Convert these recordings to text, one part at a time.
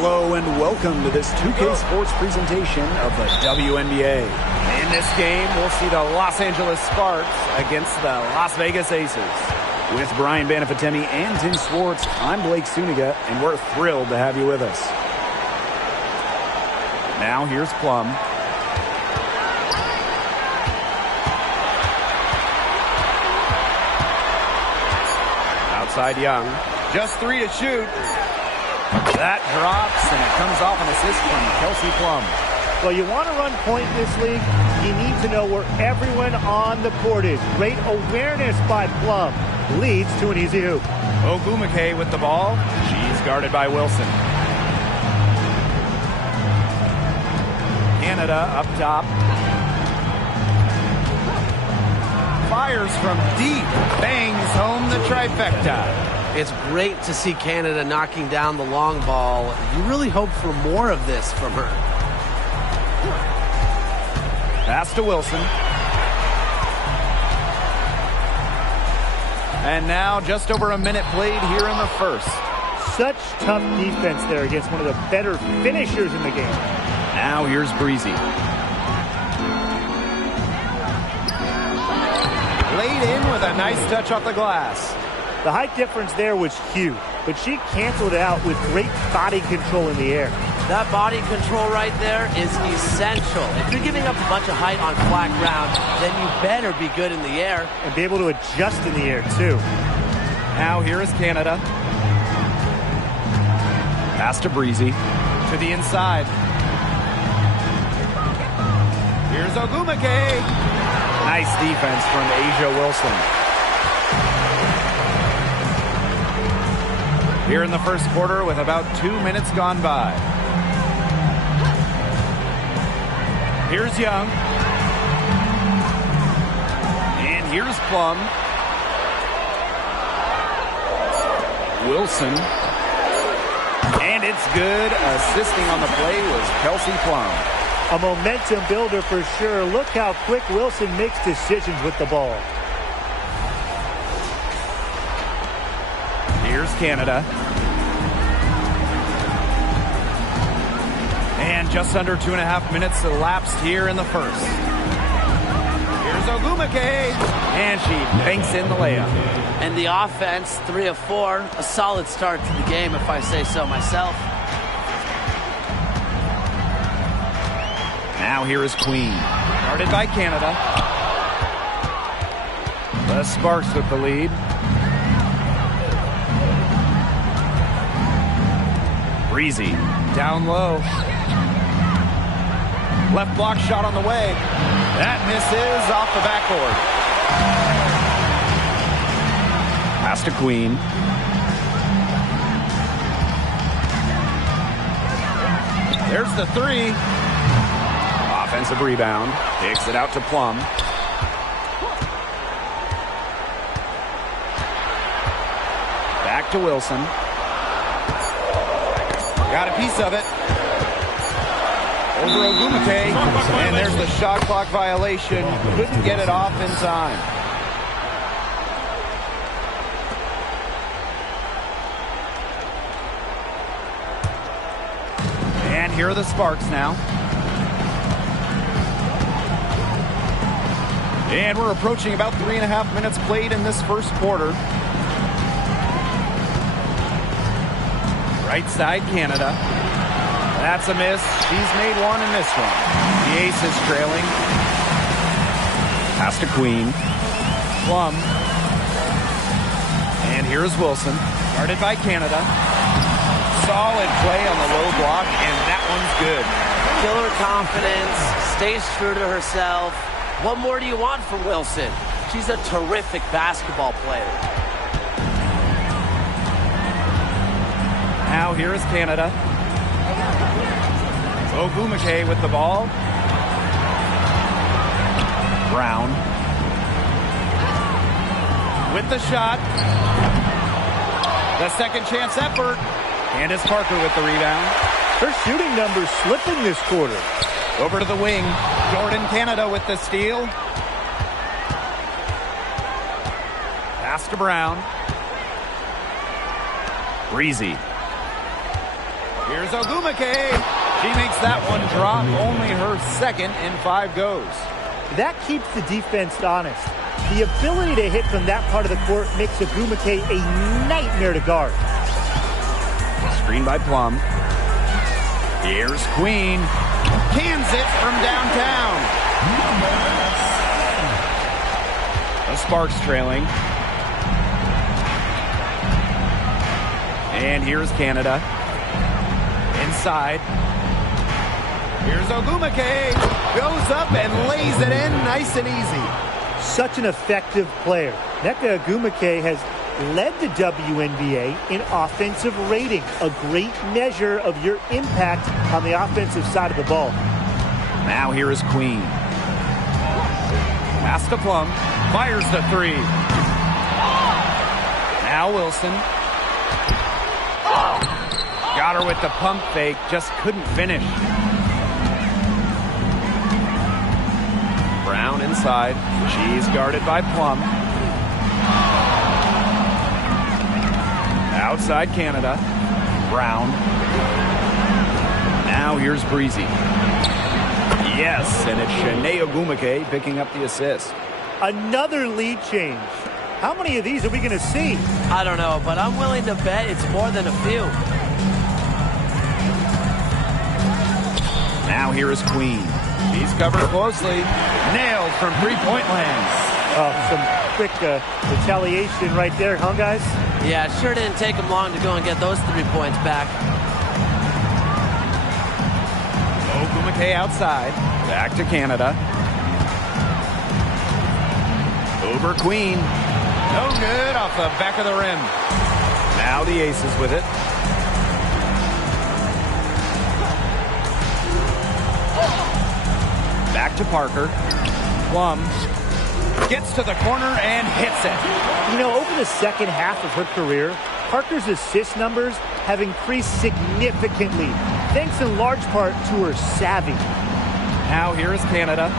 Hello and welcome to this 2K Sports presentation of the WNBA. In this game, we'll see the Los Angeles Sparks against the Las Vegas Aces. With Brian Banafitemi and Tim Swartz, I'm Blake Suniga, and we're thrilled to have you with us. Now here's Plum. Outside Young. Just 3 to shoot. That drops, and it comes off an assist from Kelsey Plum. Well, you want to run point in this league, you need to know where everyone on the court is. Great awareness by Plum. Leads to an easy hoop. Ogumake with the ball. She's guarded by Wilson. Canada up top. Fires from deep. Bangs home the trifecta. It's great to see Canada knocking down the long ball. You really hope for more of this from her. Pass to Wilson. And now just over a minute played here in the first. Such tough defense there against one of the better finishers in the game. Now here's Breezy. Laid in with a nice touch off the glass. The height difference there was huge, but she canceled it out with great body control in the air. That body control right there is essential. If you're giving up a bunch of height on flat ground, then you better be good in the air. And be able to adjust in the air, too. Now here is Canada. Pass to Breezy. To the inside. Here's Ogumake. Nice defense from Asia Wilson. Here in the first quarter with about 2 minutes gone by. Here's Young. And here's Plum. Wilson. And it's good. Assisting on the play was Kelsey Plum. A momentum builder for sure. Look how quick Wilson makes decisions with the ball. Here's Canada. And just under 2.5 minutes elapsed here in the first. Here's Ogumake. And she banks in the layup. And the offense, 3 of 4. A solid start to the game, if I say so myself. Now here is Queen. Guarded by Canada. The Sparks with the lead. Breezy down low. Left block shot on the way. That misses off the backboard. Pass to Queen. There's the 3. Offensive rebound. Kicks it out to Plum. Back to Wilson. Got a piece of it. Over Ogumake. And there's the shot clock violation. Couldn't get it off in time. And here are the Sparks now. And we're approaching about 3.5 minutes played in this first quarter. Right side, Canada. That's a miss. She's made one and missed one. The ace is trailing. Pass to Queen. Plum. And here's Wilson. Guarded by Canada. Solid play on the low block, and that one's good. Killer confidence. Stays true to herself. What more do you want from Wilson? She's a terrific basketball player. Now here is Canada. Ogumake with the ball. Brown. With the shot. The second chance effort. Candace Parker with the rebound. Her shooting numbers slipping this quarter. Over to the wing. Jordan Canada with the steal. Pass to Brown. Breezy. Here's Ogumake. She makes that one drop, only her second in 5 goes. That keeps the defense honest. The ability to hit from that part of the court makes Ogumake a nightmare to guard. Screen by Plum. Here's Queen. Cans it from downtown. The Sparks trailing. And here's Canada. Inside. Here's Ogumake. Goes up and lays it in nice and easy. Such an effective player. Nneka Ogumake has led the WNBA in offensive rating, a great measure of your impact on the offensive side of the ball. Now here is Queen. Pass to Plum. Fires the 3. Now Wilson. Got her with the pump fake, just couldn't finish. Brown inside. She's guarded by Plum. Outside Canada. Brown. Now here's Breezy. Yes, and it's Shanae Ogumake picking up the assist. Another lead change. How many of these are we going to see? I don't know, but I'm willing to bet it's more than a few. Now here is Queen. She's covered closely. Nailed from three-point land. Oh, some quick retaliation right there, huh, guys? Yeah, it sure didn't take them long to go and get those 3 points back. Ogumake outside. Back to Canada. Over Queen. No good off the back of the rim. Now the Aces with it. Back to Parker. Plum gets to the corner and hits it. You know, over the second half of her career, Parker's assist numbers have increased significantly, thanks in large part to her savvy. Now here is Canada.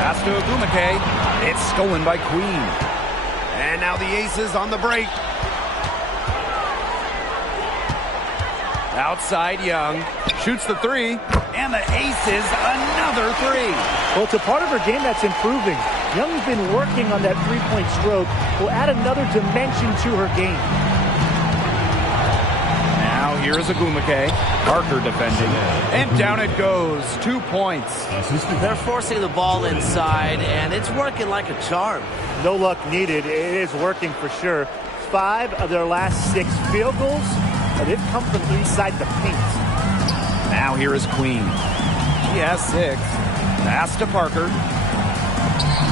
Pass to Ogumake. It's stolen by Queen. And now the Aces on the break. Outside Young. Shoots the 3. And the Aces another 3. Well, it's a part of her game that's improving. Young's been working on that three-point stroke. Will add another dimension to her game. Now here is Ogumake. Parker defending. And down it goes. 2 points. They're forcing the ball inside, and it's working like a charm. No luck needed. It is working for sure. 5 of their last 6 field goals, they've come from inside the paint. Now here is Queen. She has 6. Pass to Parker.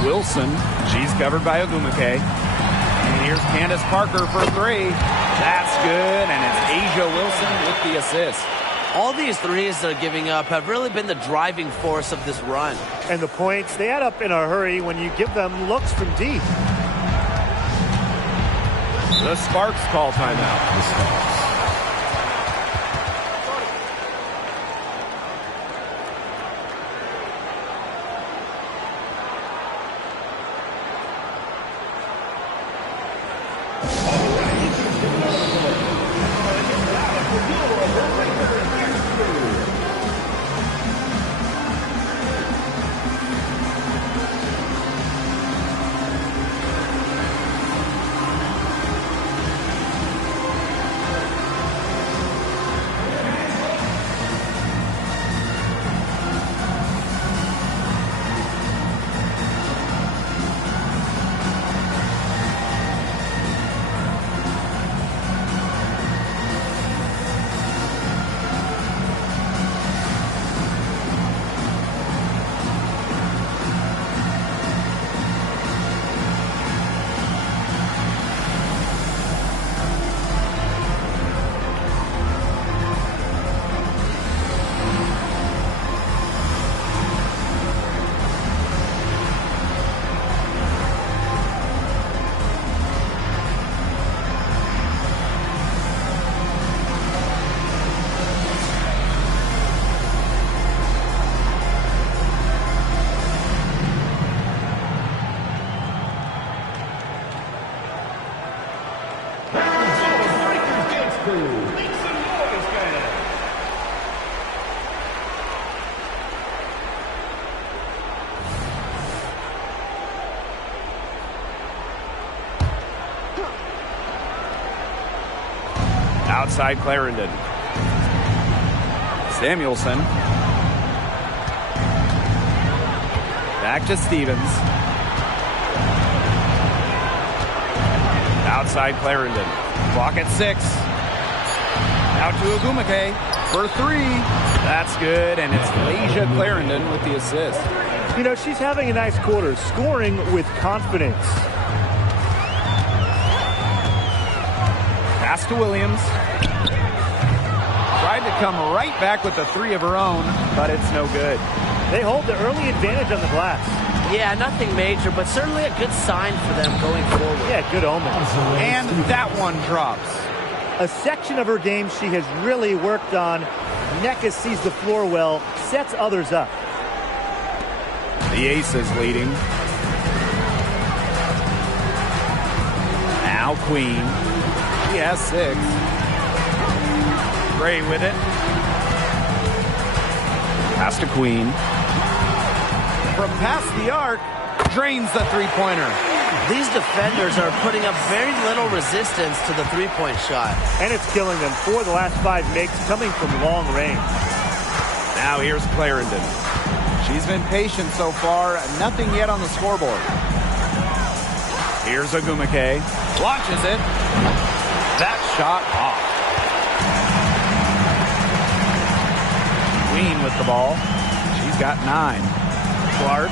Wilson. She's covered by Ogumake. And here's Candace Parker for 3. That's good, and it's Asia Wilson with the assist. All these threes they're giving up have really been the driving force of this run. And the points, they add up in a hurry when you give them looks from deep. The Sparks call timeout. Outside Clarendon. Samuelson. Back to Stevens. Outside Clarendon. Clock at 6. Out to Agumake for 3. That's good, and it's Lasia Clarendon with the assist. You know, she's having a nice quarter, scoring with confidence. Pass to Williams. Tried to come right back with the 3 of her own, but it's no good. They hold the early advantage on the glass. Yeah, nothing major, but certainly a good sign for them going forward. Yeah, good omen. And that one drops. A section of her game she has really worked on. Nneka sees the floor well, sets others up. The Aces leading. Now Queen. She has 6. Gray with it. Pass to Queen. From past the arc, drains the three-pointer. These defenders are putting up very little resistance to the three-point shot. And it's killing them. 4 of the last 5 makes coming from long range. Now here's Clarendon. She's been patient so far. Nothing yet on the scoreboard. Here's Agumake. Launches it. That shot off. Queen with the ball. She's got 9. Clark.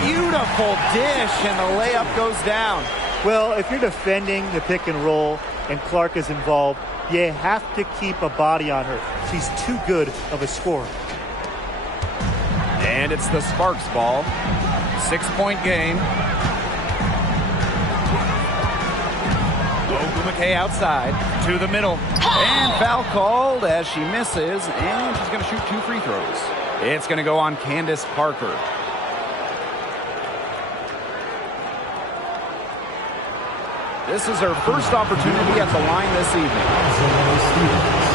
Beautiful dish, and the layup goes down. Well, if you're defending the pick and roll and Clark is involved, you have to keep a body on her. She's too good of a scorer. And it's the Sparks ball. 6-point game. Agumake outside to the middle. And foul called as she misses, and she's going to shoot 2 free throws. It's going to go on Candace Parker. This is her first opportunity at the line this evening.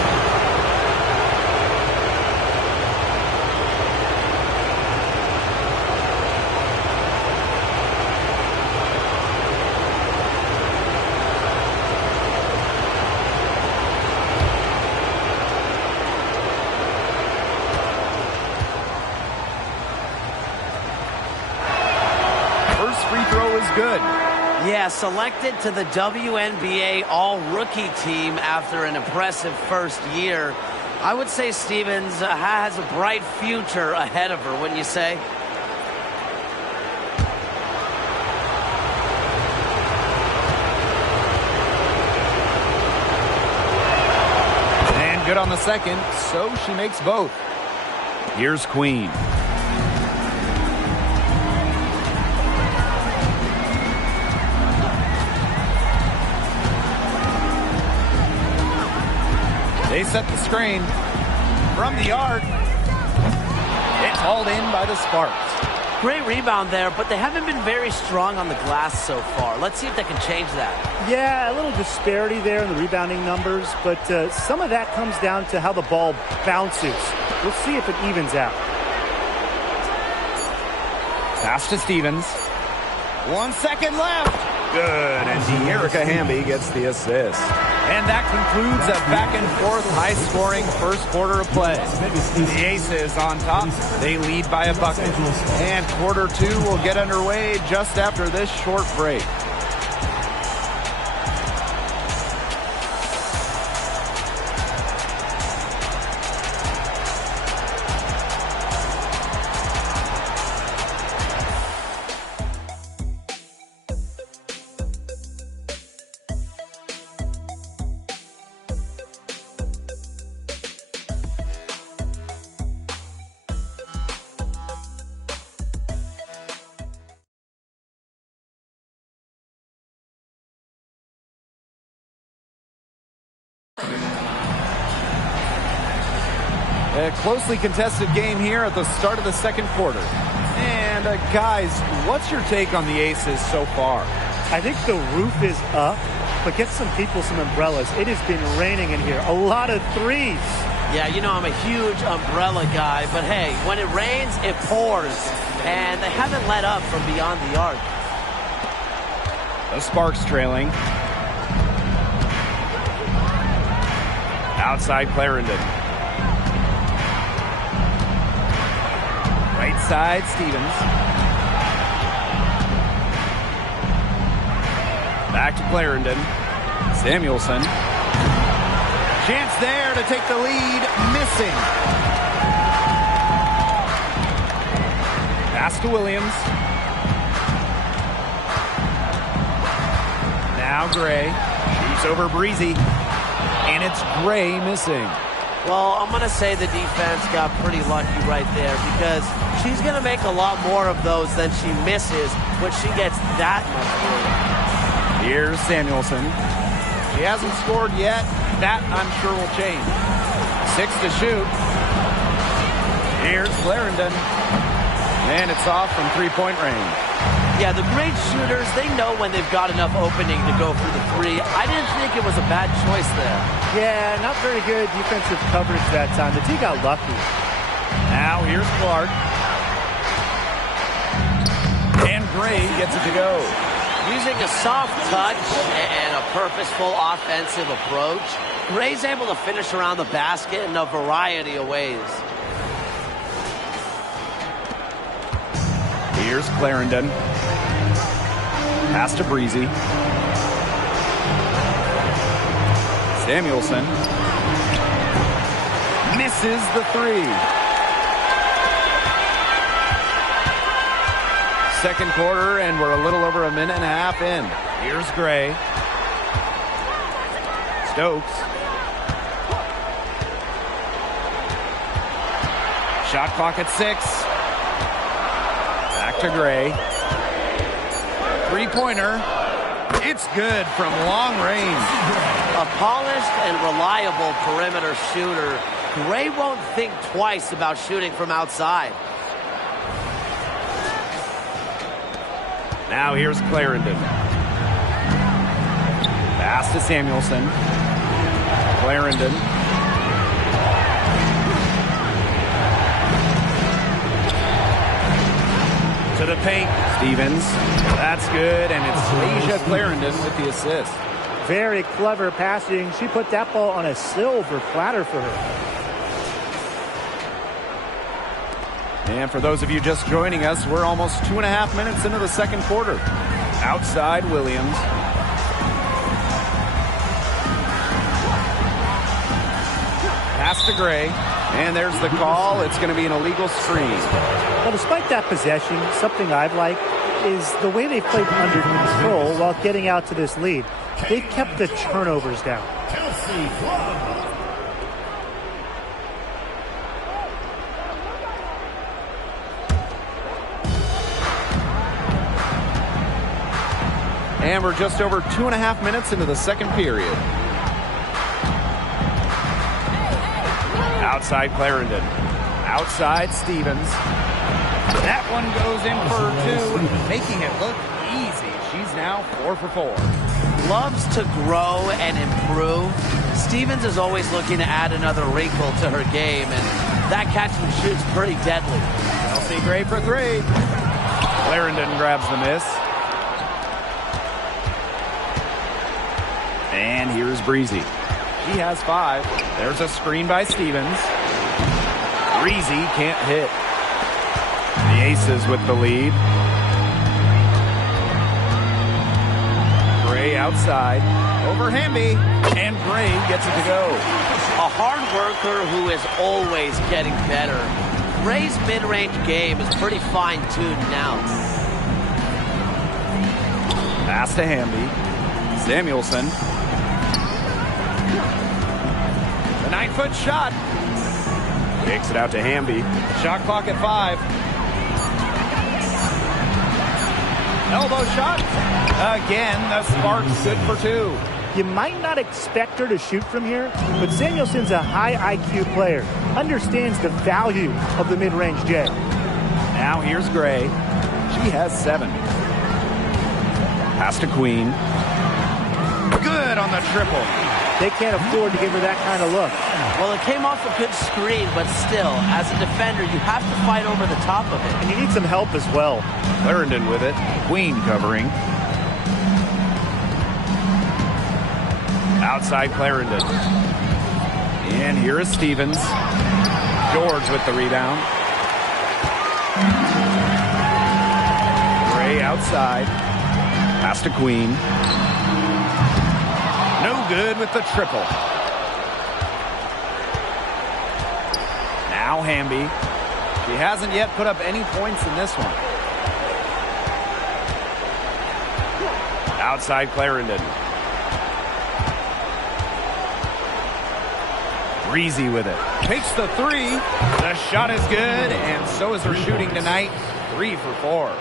Good. Yeah, selected to the WNBA All-Rookie team after an impressive first year. I would say Stevens has a bright future ahead of her, wouldn't you say? And good on the second, so she makes both. Here's Queen. They set the screen from the arc. It's hauled in by the Sparks. Great rebound there, but they haven't been very strong on the glass so far. Let's see if they can change that. Yeah, a little disparity there in the rebounding numbers, but some of that comes down to how the ball bounces. We'll see if it evens out. Pass to Stevens. 1 second left. Good, and De'Erica Hamby gets the assist. And that concludes a back-and-forth, high-scoring first quarter of play. The Aces on top. They lead by a bucket. And quarter 2 will get underway just after this short break. A closely contested game here at the start of the second quarter. And guys, what's your take on the Aces so far? I think the roof is up, but get some people some umbrellas. It has been raining in here. A lot of threes. Yeah, you know I'm a huge umbrella guy, but hey, when it rains, it pours. And they haven't let up from beyond the arc. The Sparks trailing. Outside Clarendon. Right side Stevens. Back to Clarendon. Samuelson. Chance there to take the lead. Missing. Pass to Williams. Now Gray. Shoots over Breezy. And it's Gray missing. Well, I'm going to say the defense got pretty lucky right there because she's going to make a lot more of those than she misses when she gets that much room. Here's Samuelson. She hasn't scored yet. That, I'm sure, will change. 6 to shoot. Here's Clarendon. And it's off from three-point range. Yeah, the great shooters, they know when they've got enough opening to go for the three. I didn't think it was a bad choice there. Yeah, not very good defensive coverage that time. The team got lucky. Now here's Clark. And Gray gets it to go. Using a soft touch and a purposeful offensive approach, Gray's able to finish around the basket in a variety of ways. Here's Clarendon. Pass to Breezy. Samuelson. Misses the three. Second quarter, and we're a little over a minute and a half in. Here's Gray. Stokes. Shot clock at 6. Back to Gray. Three-pointer. It's good from long range. A polished and reliable perimeter shooter. Gray won't think twice about shooting from outside. Now here's Clarendon. Pass to Samuelson. Clarendon. To the paint. Stevens. That's good, and it's Asia Clarendon with the assist. Very clever passing. She put that ball on a silver platter for her. And for those of you just joining us, we're almost 2.5 minutes into the second quarter. Outside Williams. Pass to Gray. And there's the call. It's going to be an illegal screen. Well, despite that possession, something I've liked is the way they played under control while getting out to this lead. They've kept the turnovers down. And we're just over 2.5 minutes into the second period. Outside Clarendon. Outside Stevens. That one goes in for 2, making it look easy. She's now 4 for 4. Loves to grow and improve. Stevens is always looking to add another wrinkle to her game, and that catch and shoot's pretty deadly. Chelsea Gray for 3. Clarendon grabs the miss. And here's Breezy. She has 5. There's a screen by Stevens. Breezy can't hit. The Aces with the lead. Gray outside. Over Hamby. And Gray gets it to go. A hard worker who is always getting better. Gray's mid-range game is pretty fine-tuned now. Pass to Hamby. Samuelson. The 9-foot shot. Kicks it out to Hamby. Shot clock at 5. Elbow shot. Again, the Sparks good for 2. You might not expect her to shoot from here, but Samuelson's a high IQ player. Understands the value of the mid-range J. Now here's Gray. She has 7. Pass to Queen. Good on the triple. They can't afford to give her that kind of look. Well, it came off a good screen, but still, as a defender, you have to fight over the top of it. And you need some help as well. Clarendon with it. Queen covering. Outside Clarendon. And here is Stevens. George with the rebound. Gray outside. Pass to Queen. No good with the triple. Now Hamby. She hasn't yet put up any points in this one. Outside Clarendon. Breezy with it. Takes the three. The shot is good, and so is her shooting tonight. 3 for 4.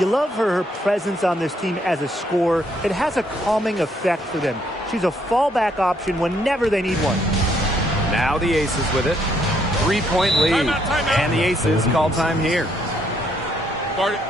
You love her presence on this team as a scorer. It has a calming effect for them. She's a fallback option whenever they need one. Now the Aces with it. 3-point lead. Timeout. And the Aces call time here. Guard it.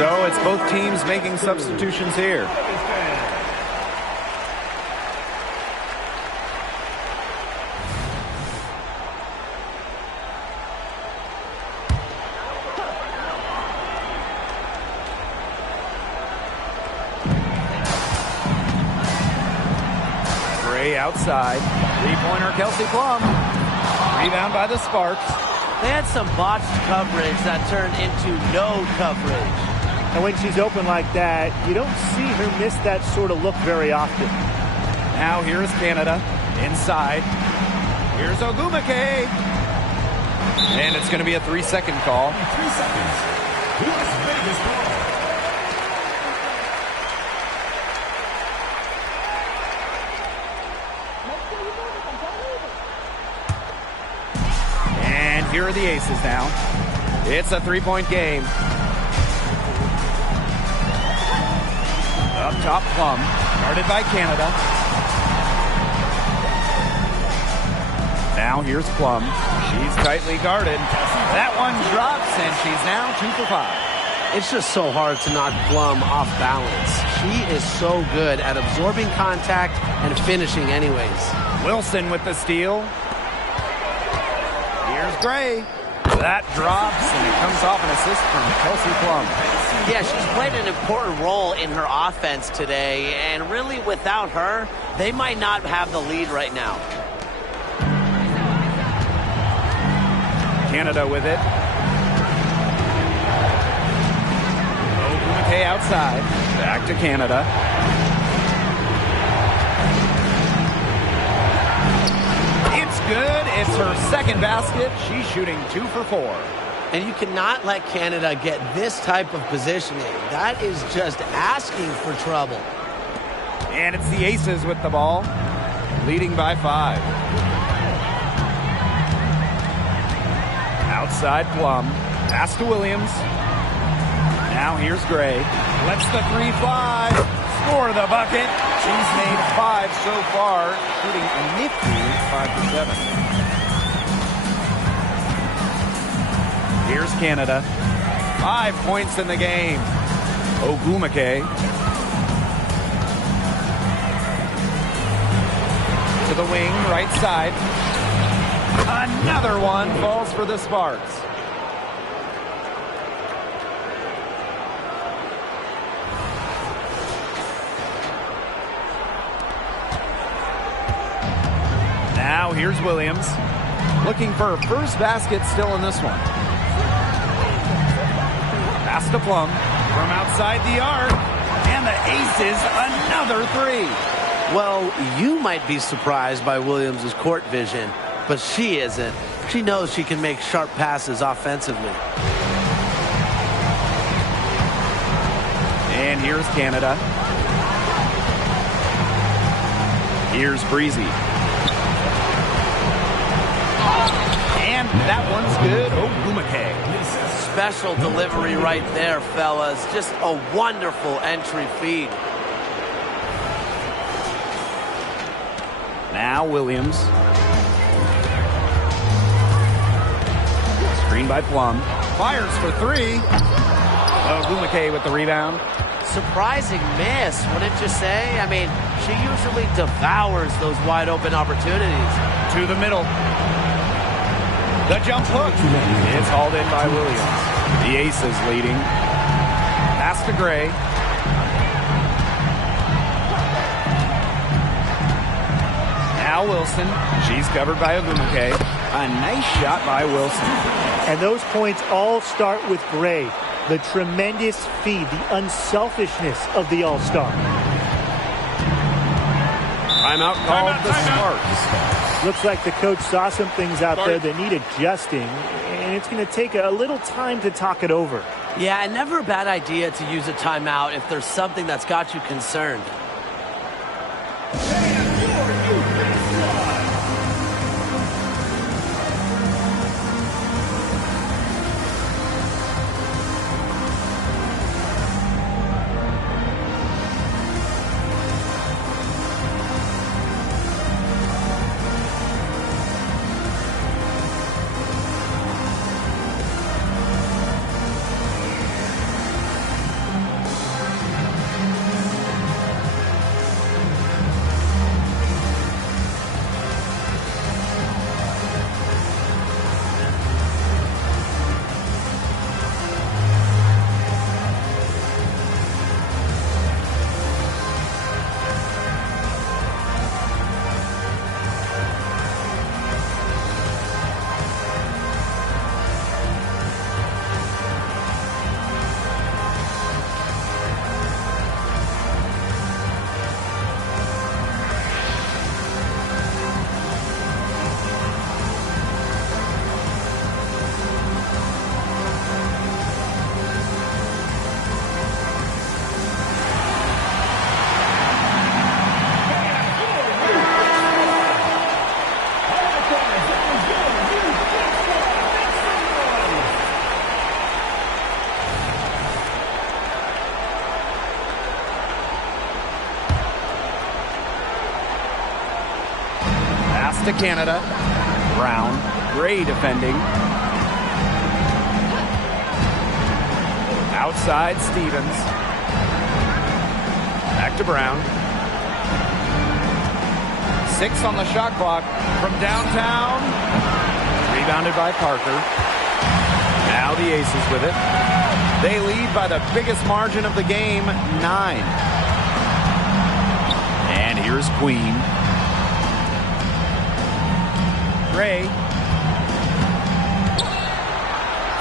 So it's both teams making substitutions here. Gray outside. Three-pointer Kelsey Plum. Rebound by the Sparks. They had some botched coverage that turned into no coverage. And when she's open like that, you don't see her miss that sort of look very often. Now here's Canada. Inside. Here's Ogumake. And it's going to be a 3-second call. 3 seconds. Las Vegas ball. And here are the Aces now. It's a 3-point game. Up top, Plum. Guarded by Canada. Now here's Plum. She's tightly guarded. That one drops, and she's now 2 for 5. It's just so hard to knock Plum off balance. She is so good at absorbing contact and finishing anyways. Wilson with the steal. Here's Gray. That drops, and it comes off an assist from Kelsey Plum. Yeah, she's played an important role in her offense today, and really without her, they might not have the lead right now. Canada with it. Ogumake outside. Back to Canada. It's good. It's her second basket. She's shooting 2 for 4. And you cannot let Canada get this type of positioning. That is just asking for trouble. And it's the Aces with the ball, leading by 5. Outside Plum. Pass to Williams. Now here's Gray. Lets the 3 fly. Score the bucket. She's made 5 so far, shooting a nifty 5 for 7. Here's Canada. 5 points in the game. Ogumake. To the wing, right side. Another one falls for the Sparks. Now here's Williams. Looking for a first basket still in this one. Pass to Plum from outside the arc. And the aces, another three. Well, you might be surprised by Williams' court vision, but she isn't. She knows she can make sharp passes offensively. And here's Canada. Here's Breezy. And that one's good. Ogumake. Special delivery right there, fellas. Just a wonderful entry feed. Now Williams. Screen by Plum. Fires for three. Ogumake with the rebound. Surprising miss, wouldn't you say? I mean, she usually devours those wide open opportunities. To the middle. The jump hook. It's hauled in by Williams. The Aces leading. Pass to Gray. Now Wilson. She's covered by Ogumake. A nice shot by Wilson. And those points all start with Gray. The tremendous feed, the unselfishness of the All-Star. Timeout called the Sparks. Looks like the coach saw some things out there that need adjusting, and it's going to take a little time to talk it over. Yeah, and never a bad idea to use a timeout if there's something that's got you concerned. To Canada. Brown. Gray defending. Outside Stevens. Back to Brown. 6 on the shot clock from downtown. Rebounded by Parker. Now the Aces with it. They lead by the biggest margin of the game, 9. And here's Queen. Gray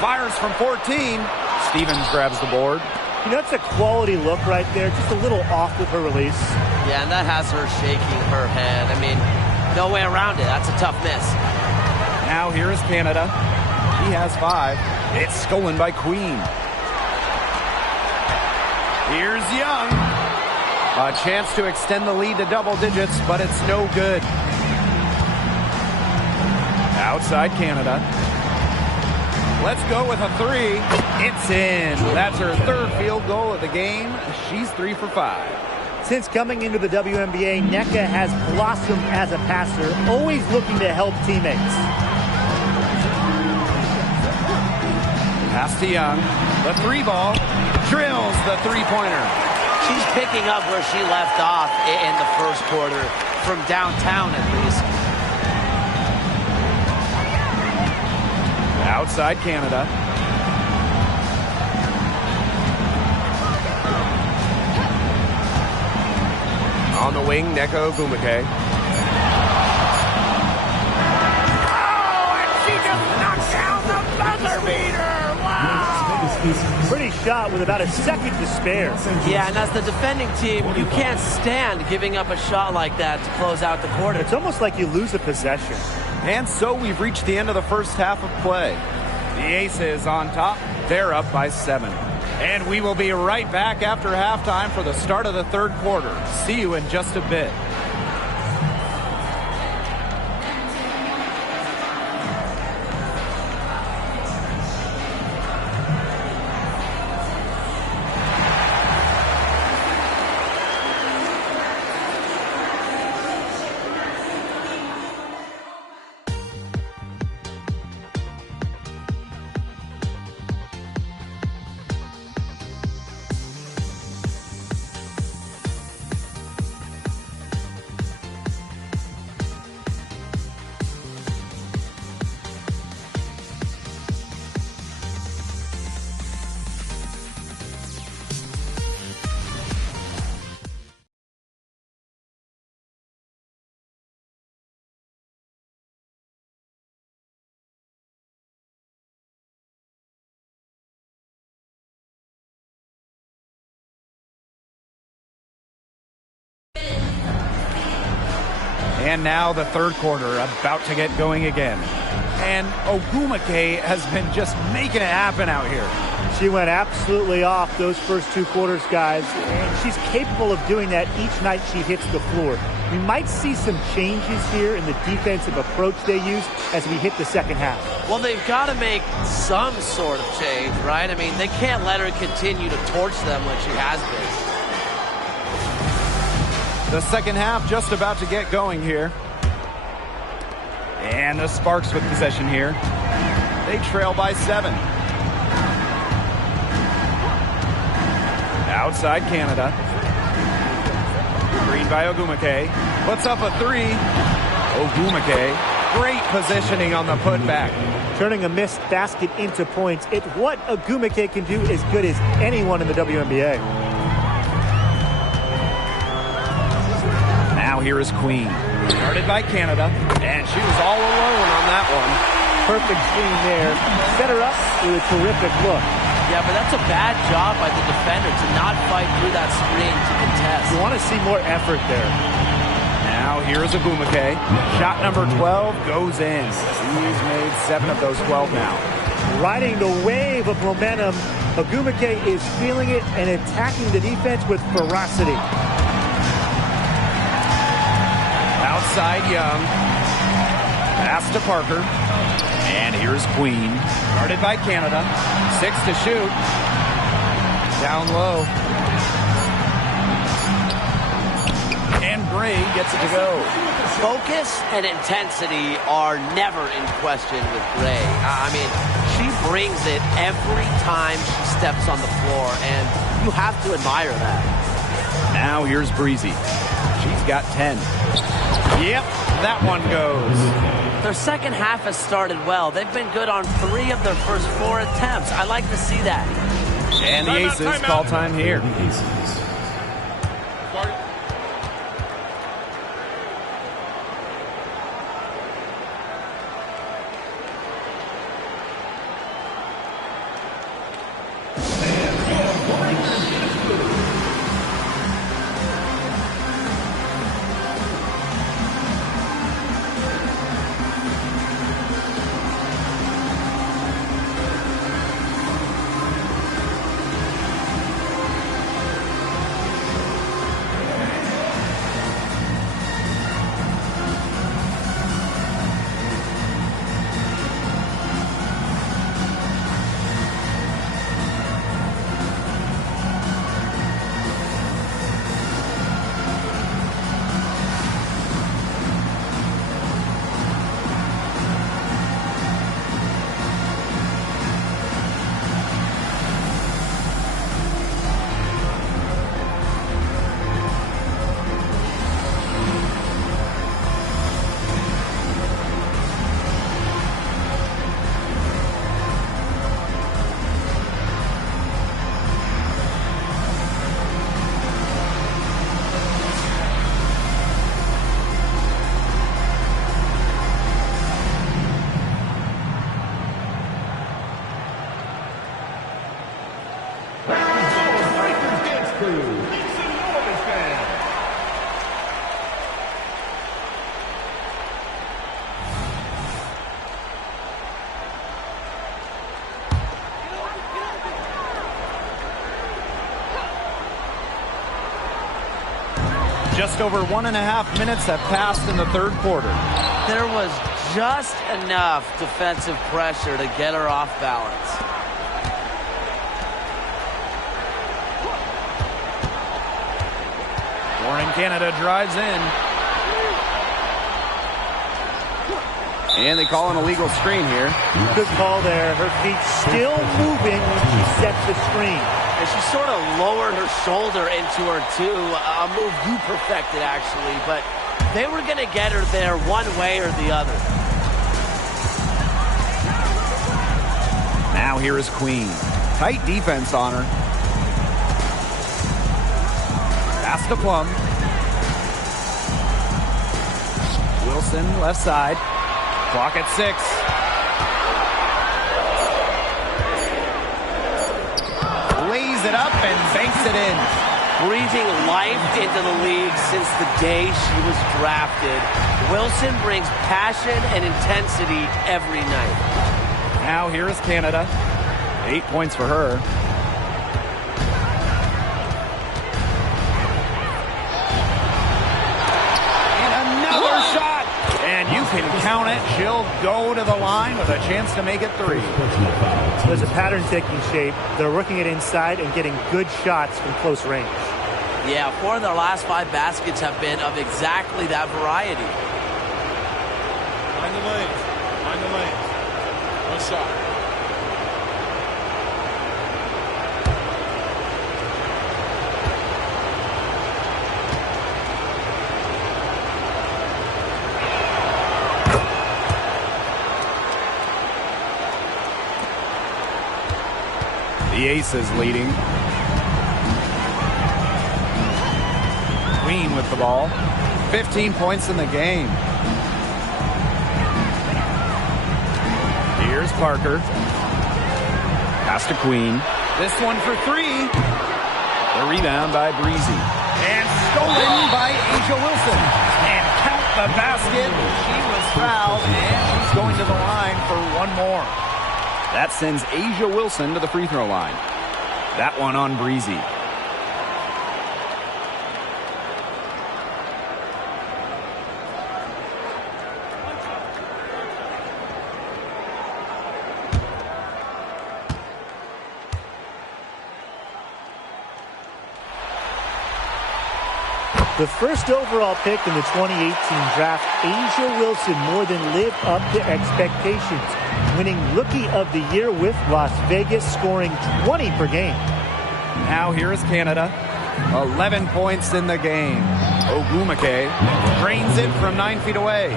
fires from 14. Stevens grabs the board. You know, that's a quality look right there. Just a little off with her release. Yeah, and that has her shaking her head. I mean, no way around it. That's a tough miss. Now here is Canada. He has 5. It's stolen by Queen. Here's Young. A chance to extend the lead to double digits, but it's no good. Outside Canada. Let's go with a 3. It's in. That's her 3rd field goal of the game. She's 3 for 5. Since coming into the WNBA, Nneka has blossomed as a passer, always looking to help teammates. Pass to Young. The 3 ball. Drills the 3-pointer. She's picking up where she left off in the first quarter, from downtown at least. Outside Canada. On the wing, Nneka Ogumake. shot with about a second to spare. Yeah, and as the defending team, you can't stand giving up a shot like that to close out the quarter. It's almost like you lose a possession. And so we've reached the end of the first half of play. The Aces on top. They're up by 7. And we will be right back after halftime for the start of the third quarter. See you in just a bit. And now the third quarter about to get going again. And Ogwumike has been just making it happen out here. She went absolutely off those first 2 quarters, guys, and she's capable of doing that each night she hits the floor. We might see some changes here in the defensive approach they use as we hit the second half. Well, they've got to make some sort of change, right? I mean, they can't let her continue to torch them like she has been. The second half just about to get going here. And the Sparks with possession here. They trail by 7. Outside Canada. Green by Ogwumike. Puts up a 3. Ogwumike. Great positioning on the putback. Turning a missed basket into points. It's what Ogwumike can do as good as anyone in the WNBA. Now here is Queen. Started by Canada. And she was all alone on that one. Perfect screen there. Set her up with a terrific look. Yeah, but that's a bad job by the defender to not fight through that screen to contest. You want to see more effort there. Now here is Ogwumike. Shot number 12 goes in. He's made 7 of those 12 now. Riding the wave of momentum, Ogwumike is feeling it and attacking the defense with ferocity. Outside Young. Pass to Parker. And here's Queen. Guarded by Canada. 6 to shoot. Down low. And Gray gets it to go. Focus and intensity are never in question with Gray. I mean, she brings it every time she steps on the floor, and you have to admire that. Now here's Breezy. She's got 10. Yep, that one goes. Their second half has started well. They've been good on 3 of their first 4 attempts. I like to see that. And the Aces call time here. Just over 1.5 minutes have passed in the third quarter. There was just enough defensive pressure to get her off balance. Warren Canada drives in. And they call an illegal screen here. Good call there. Her feet still moving when she sets the screen. And she sort of lowered her shoulder into her, too. A move you perfected, actually. But they were going to get her there one way or the other. Now here is Queen. Tight defense on her. Pass to Plum. Wilson, left side. Clock at 6. Lays it up and banks it in. Breathing life into the league since the day she was drafted. Wilson brings passion and intensity every night. Now here is Canada. 8 points for her. And another shot. And you can count it. She'll go to the line with a chance to make it 3. There's a pattern taking shape. They're working it inside and getting good shots from close range. Yeah, 4 of their last 5 baskets have been of exactly that variety. Find the lanes. Find the lanes. One shot. The Aces leading. Queen with the ball. 15 points in the game. Here's Parker. Pass to Queen. This one for 3. The rebound by Breezy. And stolen by Asia Wilson. And count the basket. She was fouled, and she's going to the line for one more. That sends Asia Wilson to the free throw line. That one on Breezy. The first overall pick in the 2018 draft, Asia Wilson more than lived up to expectations, winning Rookie of the Year with Las Vegas, scoring 20 per game. Now here is Canada. 11 points in the game. Ogwumike drains it from 9 feet away.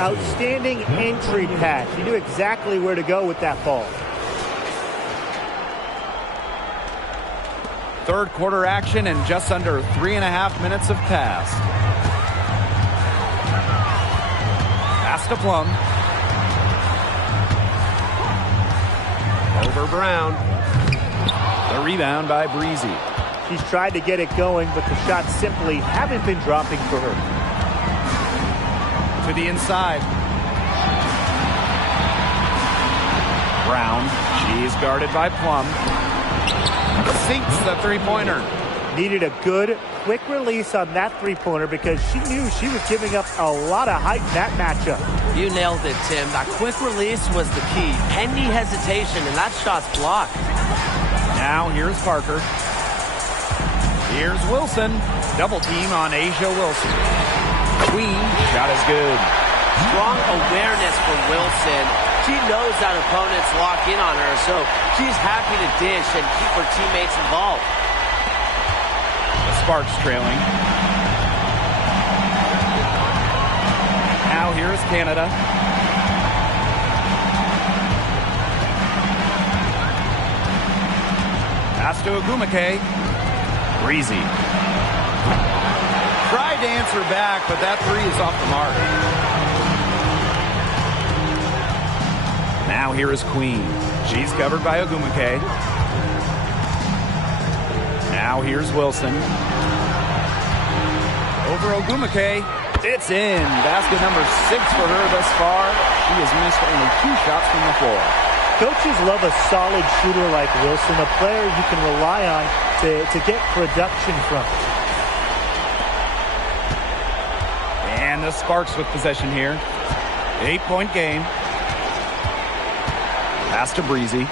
Outstanding entry pass. She knew exactly where to go with that ball. Third quarter action and just under 3.5 minutes have passed. Pass to Plum. Over Brown. The rebound by Breezy. She's tried to get it going, but the shots simply haven't been dropping for her. To the inside. Brown. She's guarded by Plum. Sinks the three-pointer. Needed a good, quick release on that three-pointer because she knew she was giving up a lot of height in that matchup. You nailed it, Tim. That quick release was the key. Any hesitation, and that shot's blocked. Now here's Parker. Here's Wilson. Double team on Asia Wilson. Queen. Shot is good. Strong awareness from Wilson. She knows that opponents lock in on her, so she's happy to dish and keep her teammates involved. The Sparks trailing. Now here is Canada. Pass to Ogwumike. Breezy. Tried to answer back, but that 3 is off the mark. Now here is Queen. She's covered by Ogwumike. Now here's Wilson. Over Ogumake. It's in. Basket number 6 for her thus far. She has missed only 2 shots from the floor. Coaches love a solid shooter like Wilson, a player you can rely on to get production from. And the Sparks with possession here. 8-point game. Pass to Breezy.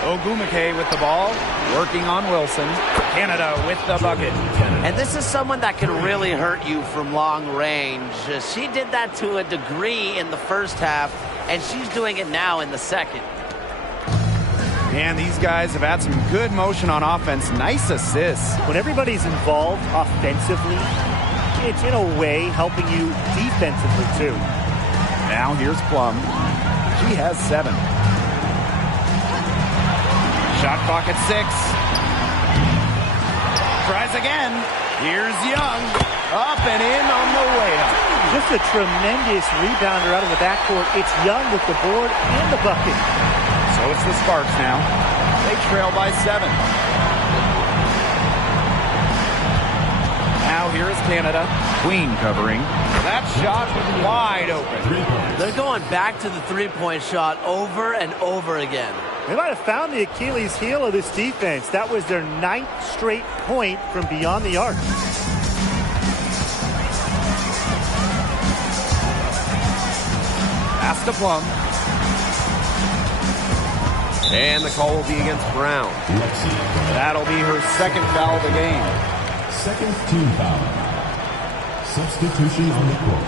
Ogumake with the ball. Working on Wilson. Canada with the bucket. And this is someone that can really hurt you from long range. She did that to a degree in the first half, and she's doing it now in the second. And these guys have had some good motion on offense. Nice assists. When everybody's involved offensively, it's in a way helping you defensively too. Now here's Plum. She has 7. Shot clock at 6. Tries again. Here's Young. Up and in on the way up. Just a tremendous rebounder out of the backcourt. It's Young with the board and the bucket. So it's the Sparks now. They trail by 7. Now here is Canada. Queen covering. That shot wide open. They're going back to the three-point shot over and over again. They might have found the Achilles heel of this defense. That was their 9th straight point from beyond the arc. Pass to Plum. And the call will be against Brown. That'll be her 2nd foul of the game. 2nd team foul. Substitution on the court.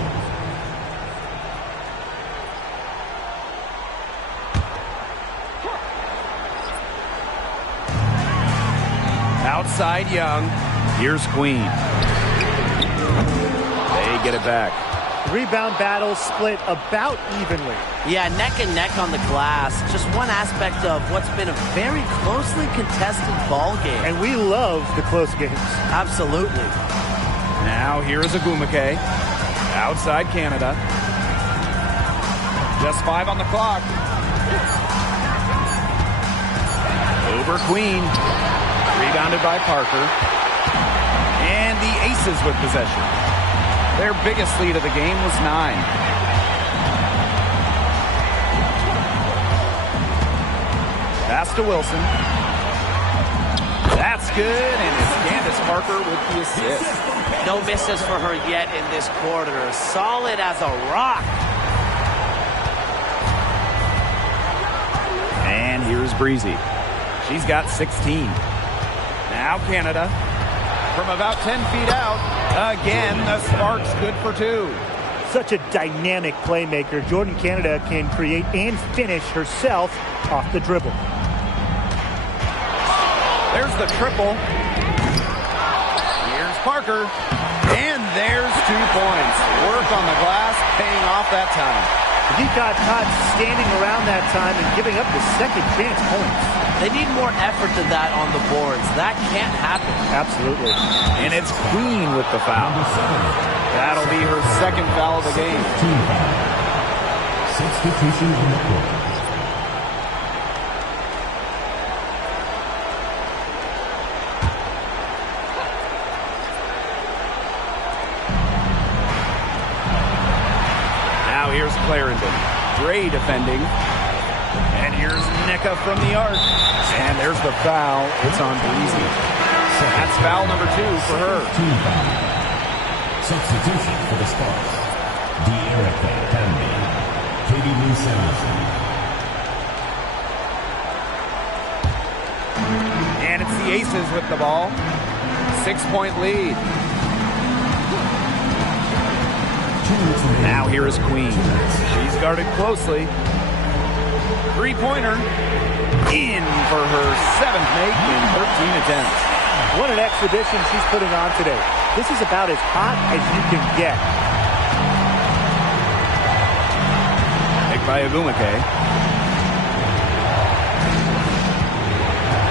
Outside Young. Here's Queen. They get it back. Rebound battle split about evenly. Yeah, neck and neck on the glass. Just one aspect of what's been a very closely contested ball game. And we love the close games. Absolutely. Now here is Ogumake. Outside Canada. Just 5 on the clock. Over Queen. Rebounded by Parker. And the Aces with possession. Their biggest lead of the game was 9. Pass to Wilson. That's good, and it's Candace Parker with the assist. No misses for her yet in this quarter. Solid as a rock. And here's Breezy. She's got 16. Now Canada. From about 10 feet out. Again, the Sparks good for 2. Such a dynamic playmaker. Jordan Canada can create and finish herself off the dribble. There's the triple. Here's Parker. And there's 2 points. Work on the glass, paying off that time. He got caught standing around that time and giving up the second chance points. They need more effort than that on the boards. That can't happen. Absolutely. And it's Queen with the foul. That'll be her 2nd foul of the game. Team foul. Substitution on the court. Now here's Clarendon. Gray defending. And here's Nika from the arc. And there's the foul. It's on Breezy. That's foul number 2 for her. Team foul. Substitution for the Sparks. D'Erica Candy. Katie Lee Samuelson. And it's the Aces with the ball. 6-point lead. Now here is Queen. She's guarded closely. 3-pointer. In for her 7th make in 13 attempts. What an exhibition she's putting on today. This is about as hot as you can get. Picked by Ogumake.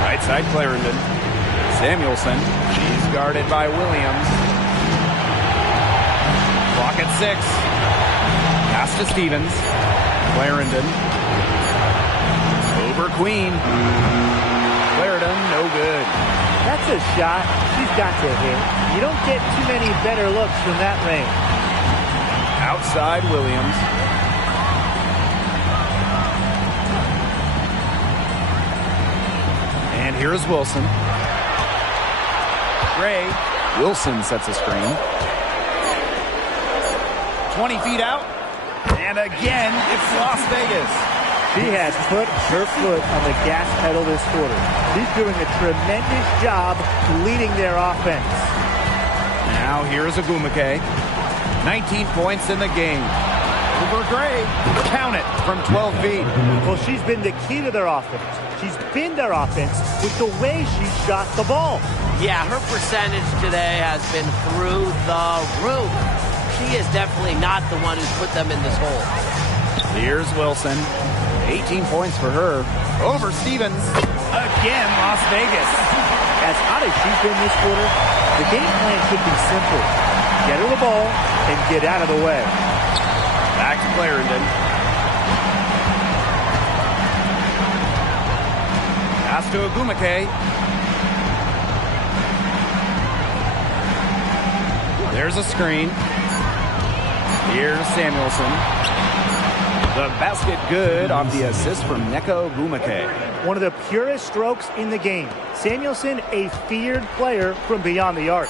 Right side Clarendon. Samuelson. She's guarded by Williams. Clock at 6. Pass to Stevens. Clarendon. Over for Queen. Clarendon, no good. That's a shot she's got to hit. You don't get too many better looks from that range. Outside Williams. And here's Wilson. Gray. Wilson sets a screen. 20 feet out. And again, it's Las Vegas. She has put her foot on the gas pedal this quarter. She's doing a tremendous job leading their offense. Now here's Agumake. 19 points in the game. Over Gray. Count it from 12 feet. Well, she's been the key to their offense. She's been their offense with the way she shot the ball. Yeah, her percentage today has been through the roof. She is definitely not the one who's put them in this hole. Here's Wilson. 18 points for her. Over Stevens. Again, Las Vegas. As hot as she's been this quarter, the game plan should be simple. Get her the ball and get out of the way. Back to Clarendon. Pass to Agumake. There's a screen. Here's Samuelson. The basket good off the assist from Neko Agumake. One of the purest strokes in the game. Samuelson, a feared player from beyond the arc.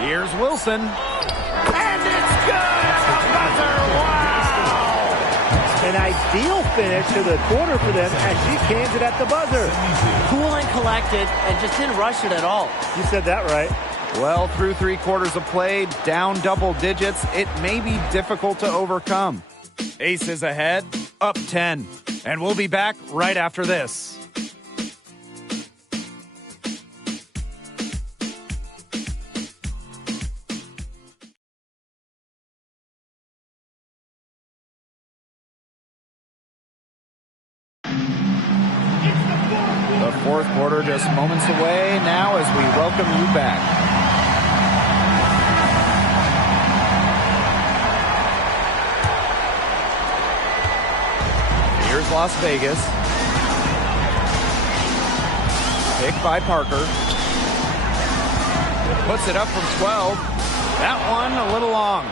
Here's Wilson. And it's good at the buzzer. Wow! An ideal finish to the quarter for them as she cans it at the buzzer. Cool and collected and just didn't rush it at all. You said that right. Well, through 3 quarters of play, down double digits, it may be difficult to overcome. Aces ahead, up 10. And we'll be back right after this. The fourth quarter just moments away now as we welcome you back. Here's Las Vegas. Picked by Parker. Puts it up from 12. That one a little long.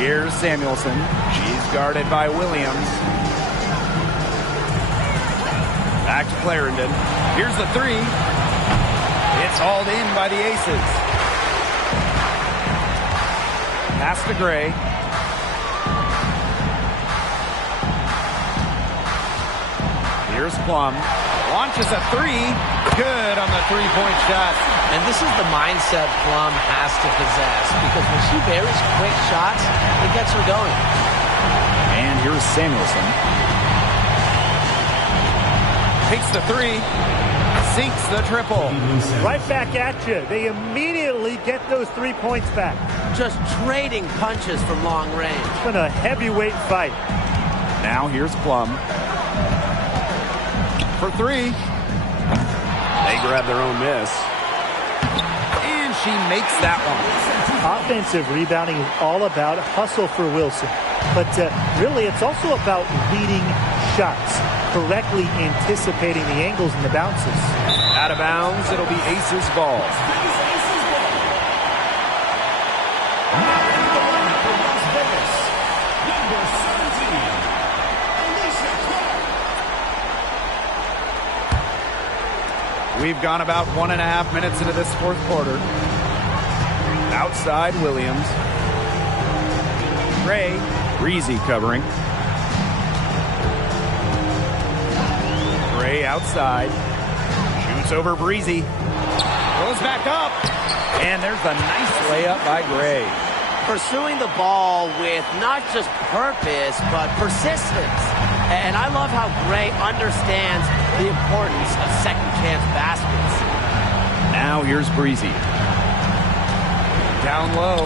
Here's Samuelson. She's guarded by Williams. Back to Clarendon. Here's the three. It's hauled in by the Aces. Pass to Gray. Here's Plum. Launches a three. Good on the three-point shot. And this is the mindset Plum has to possess, because when she buries quick shots, it gets her going. And here's Samuelson. Takes the three. Sinks the triple. Right back at you. They immediately get those 3 points back. Just trading punches from long range. It's been a heavyweight fight. Now here's Plum. For three. They grab their own miss. And she makes that one. Offensive rebounding is all about hustle for Wilson. But really, it's also about reading shots, correctly anticipating the angles and the bounces. Out of bounds, it'll be Aces ball. We've gone about 1.5 minutes into this fourth quarter. Outside Williams. Gray. Breezy covering. Gray outside. Shoots over Breezy. Goes back up. And there's a nice layup by Gray. Pursuing the ball with not just purpose, but persistence. And I love how Gray understands the importance of second chance baskets. Now here's Breezy. Down low.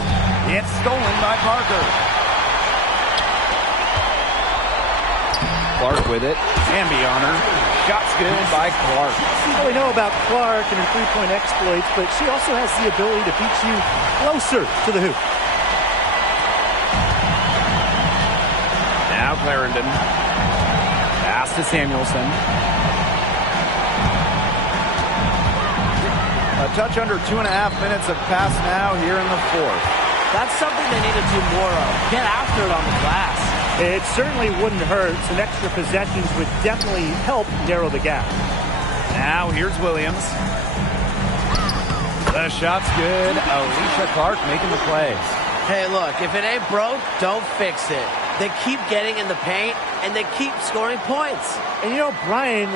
It's stolen by Parker. Clark with it. And beyond her. Shots good by Clark. Well, we know about Clark and her three-point exploits, but she also has the ability to beat you closer to the hoop. Clarendon. Pass to Samuelson. A touch under 2.5 minutes have passed now here in the fourth. That's something they need to do more of. Get after it on the glass. It certainly wouldn't hurt. Some extra possessions would definitely help narrow the gap. Now here's Williams. The shot's good. Alicia Clark making the play. Hey, look, if it ain't broke, don't fix it. They keep getting in the paint, and they keep scoring points. And you know, Brian,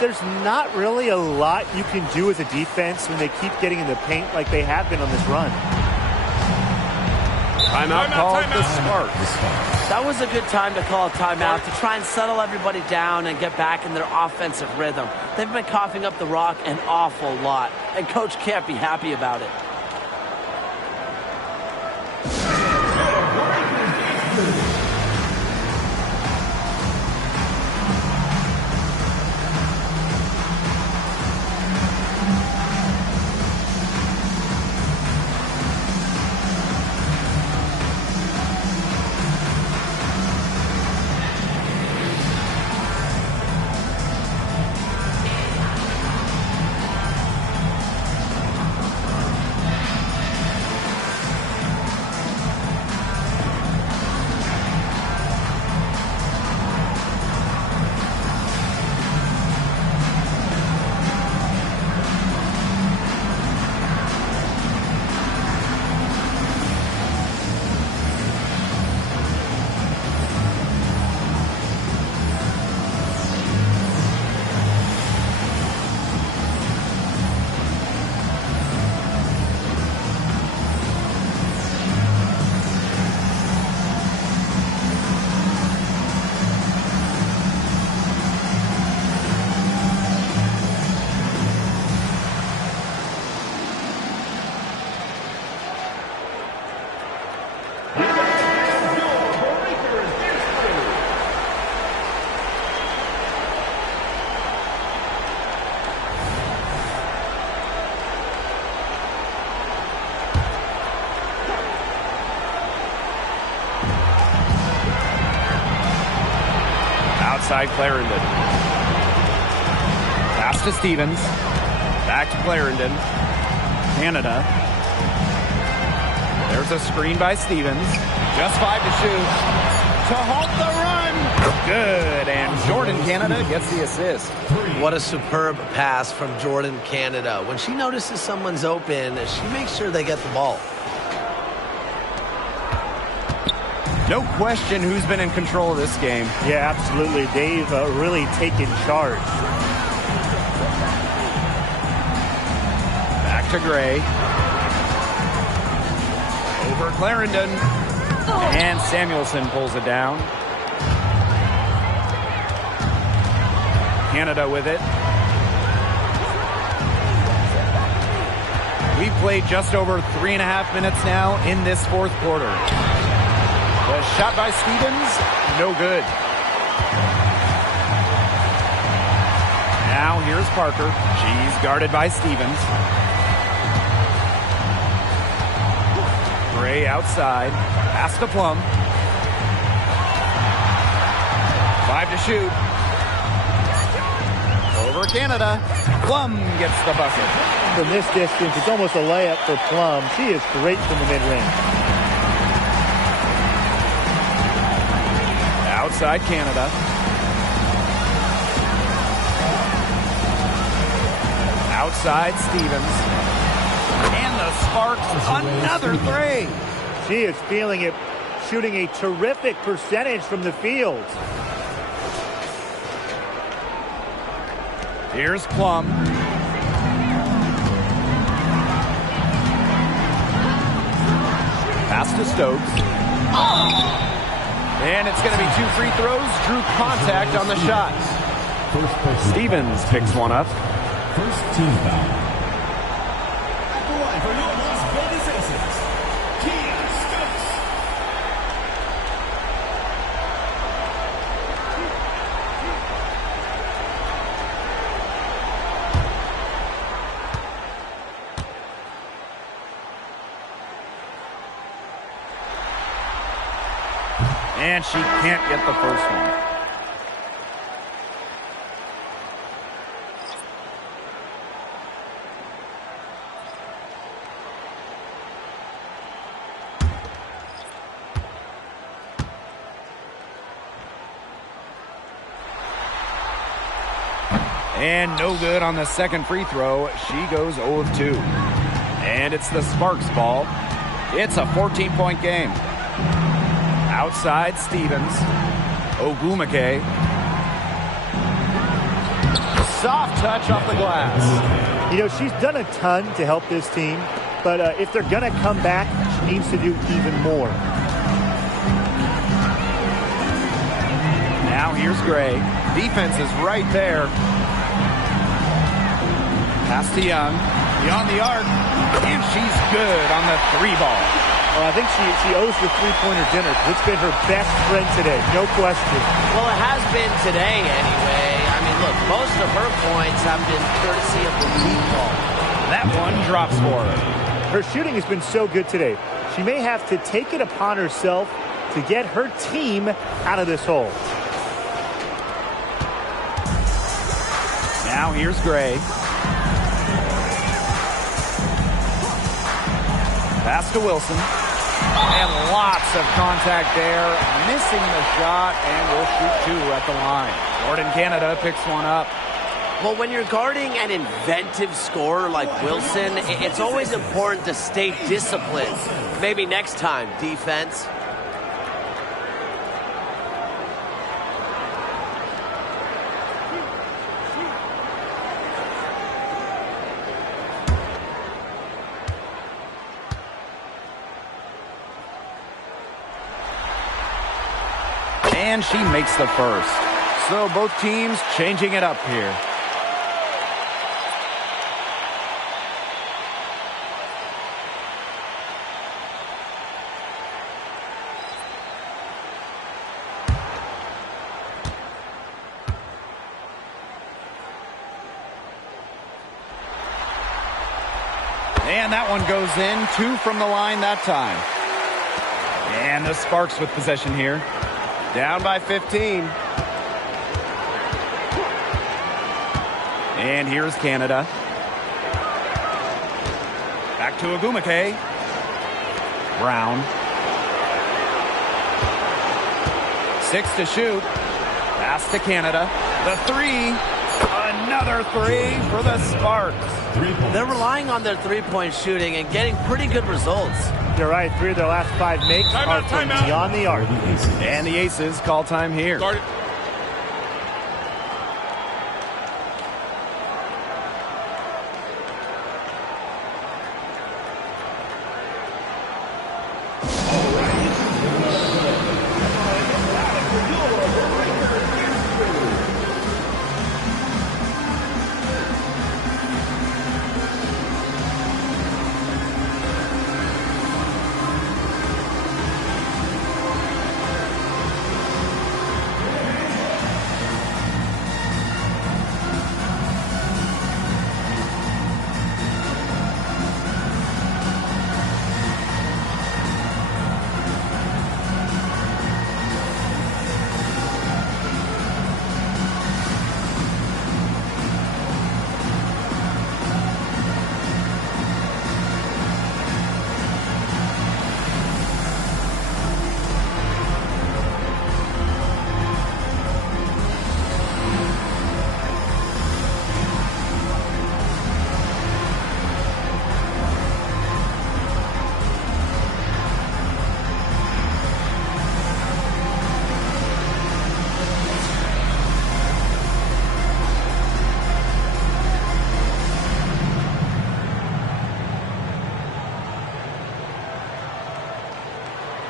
there's not really a lot you can do as a defense when they keep getting in the paint like they have been on this run. Timeout called the Sparks. That was a good time to call a timeout to try and settle everybody down and get back in their offensive rhythm. They've been coughing up the rock an awful lot, and Coach can't be happy about it. Outside Clarendon. Pass to Stevens. Back to Clarendon. Canada. There's a screen by Stevens. Just 5 to shoot. To halt the run. Good. And Jordan Canada gets the assist. What a superb pass from Jordan Canada. When she notices someone's open, she makes sure they get the ball. No question who's been in control of this game. Yeah, absolutely. They've really taken charge. Back to Gray. Over Clarendon. And Samuelson pulls it down. Canada with it. We've played just over 3.5 minutes now in this fourth quarter. The shot by Stevens, no good. Now here's Parker. She's guarded by Stevens. Gray outside. Pass to Plum. 5 to shoot. Over Canada. Plum gets the bucket. From this distance, it's almost a layup for Plum. She is great from the mid-range. Outside Canada. Outside Stevens. And the Sparks, another three. She is feeling it, shooting a terrific percentage from the field. Here's Plum. Pass to Stokes. And it's going to be 2 free throws. Drew contact on the shot. Stevens picks one up. First team foul. At the line for your Las Vegas Aces, Kia Stokes. And she can't get the first one. And no good on the second free throw. She goes 0 of 2. And it's the Sparks ball. It's a 14-point game. Outside Stevens. Ogwumike. Soft touch off the glass. You know, she's done a ton to help this team, but if they're going to come back, she needs to do even more. Now here's Gray. Defense is right there. Pass to Young. Beyond the arc. And she's good on the 3 ball. Well, I think she owes the three-pointer dinner because it's been her best friend today, no question. Well, it has been today anyway. I mean, look, most of her points have been courtesy of the deep ball. That one drops for her. Her shooting has been so good today. She may have to take it upon herself to get her team out of this hole. Now here's Gray. Pass to Wilson. And lots of contact there. Missing the shot, and will shoot 2 at the line. Jordan Canada picks one up. Well, when you're guarding an inventive scorer like Wilson, it's always important to stay disciplined. Maybe next time, defense. And she makes the first. So both teams changing it up here. And that one goes in. 2 from the line that time. And the Sparks with possession here. Down by 15. And here's Canada. Back to Ogwumike. Brown. 6 to shoot. Pass to Canada. The 3. Another 3 for the Sparks. They're relying on their three-point shooting and getting pretty good results. You're right. 3 of their last 5 makes are from beyond the arc. And the Aces call time here. Start it.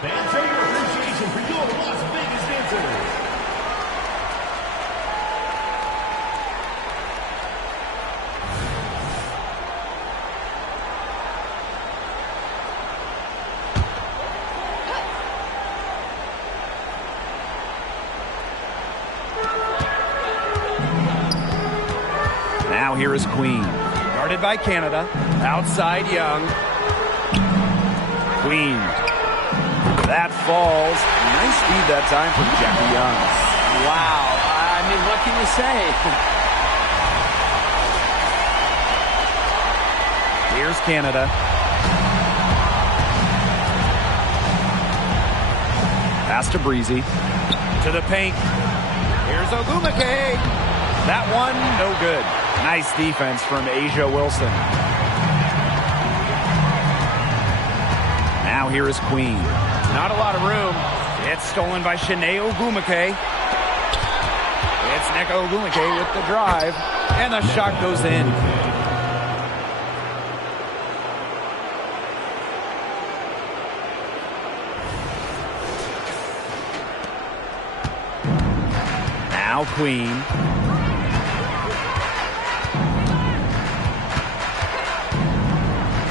And show your appreciation for your Las Vegas dancers. Now here is Queen. Guarded by Canada. Outside Young. Queen. That falls. Nice feed that time from Jackie Young. Wow. I mean, what can you say? Here's Canada. Pass to Breezy. To the paint. Here's Ogumake. That one, no good. Nice defense from Asia Wilson. Now here is Queen. Not a lot of room. It's stolen by Shanae Ogumake. It's Nneka Ogumake with the drive. And the shot goes in. Now Queen.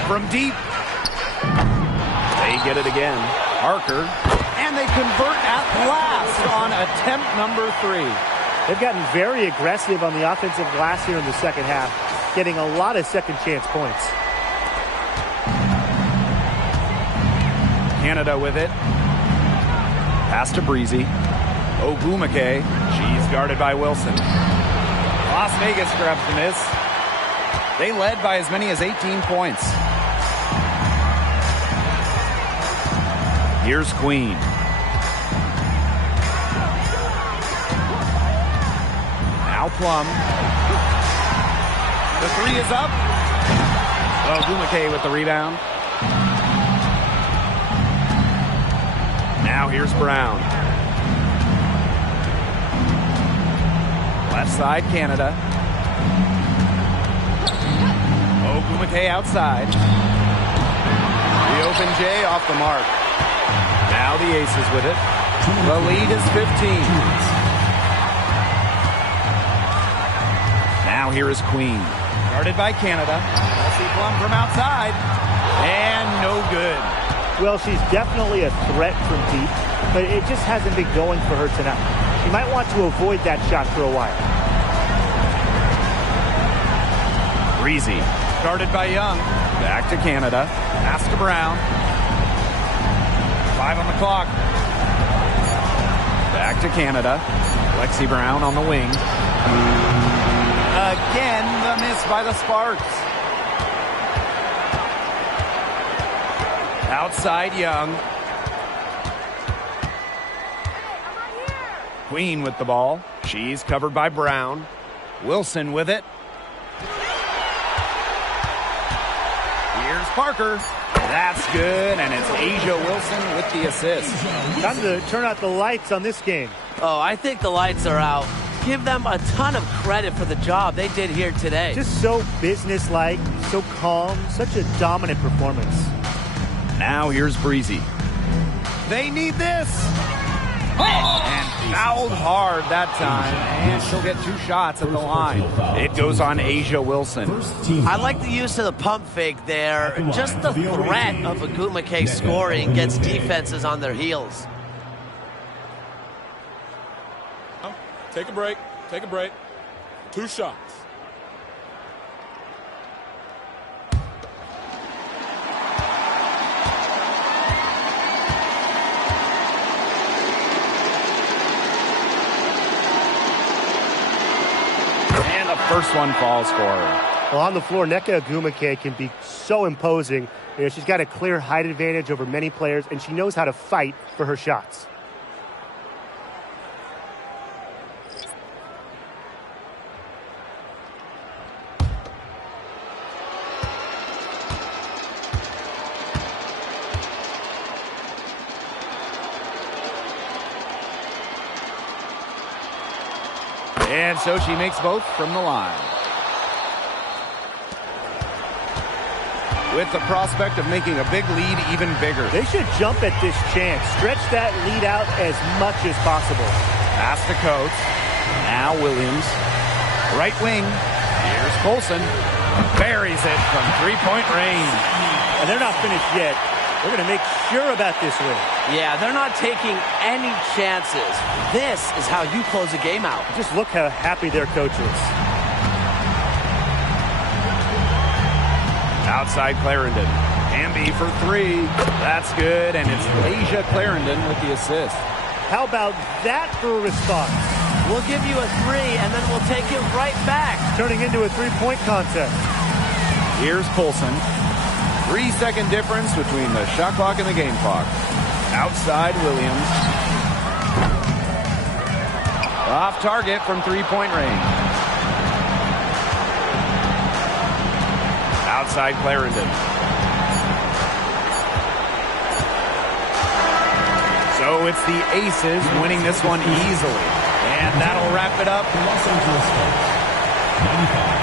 From deep. They get it again. Parker. And they convert at last on attempt number 3. They've gotten very aggressive on the offensive glass here in the second half, getting a lot of second chance points. Canada with it. Pass to Breezy. Ogumake. She's guarded by Wilson. Las Vegas grabs the miss. They led by as many as 18 points. Here's Queen. Now Plum. The 3 is up. Ogumake with the rebound. Now here's Brown. Left side, Canada. Ogumake outside. The open J off the mark. Now the Aces with it. The lead is 15. Now here is Queen. Guarded by Canada. Kelsey Plum from outside. And no good. Well, she's definitely a threat from deep, but it just hasn't been going for her tonight. She might want to avoid that shot for a while. Breezy. Guarded by Young. Back to Canada. Pass to Brown. 5 on the clock. Back to Canada. Lexi Brown on the wing. Again, the miss by the Sparks. Outside Young. Queen with the ball. She's covered by Brown. Wilson with it. Here's Parker. That's good, and it's Asia Wilson with the assist. Time to turn out the lights on this game. Oh, I think the lights are out. Give them a ton of credit for the job they did here today. Just so businesslike, so calm, such a dominant performance. Now here's Breezy. They need this. And fouled hard that time, and she'll get 2 shots at the line. It goes on Asia Wilson. I like the use of the pump fake there. Just the threat of Ogumake scoring gets defenses on their heels. Take a break. Take a break. 2 shots. First one falls for her. Well, on the floor, Nneka Ogumake can be so imposing. You know, she's got a clear height advantage over many players, and she knows how to fight for her shots. And so she makes both from the line. With the prospect of making a big lead even bigger. They should jump at this chance. Stretch that lead out as much as possible. Pass to Coates. Now Williams. Right wing. Here's Colson. Buries it from 3-point range. And they're not finished yet. They're going to make sure about this win. Yeah, they're not taking any chances. This is how you close a game out. Just look how happy their coach is. Outside Clarendon. Hamby for three. That's good, and it's Asia Clarendon with the assist. How about that for a response? We'll give you a three, and then we'll take it right back. Turning into a three-point contest. Here's Colson. 3-second difference between the shot clock and the game clock. Outside Williams. Off target from three-point range. Outside Clarendon. So it's the Aces winning this one easily. And that'll wrap it up. Los Angeles Sparks, 95.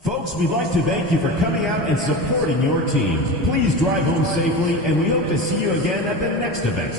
Folks, we'd like to thank you for coming out and supporting your team. Please drive home safely, and we hope to see you again at the next event.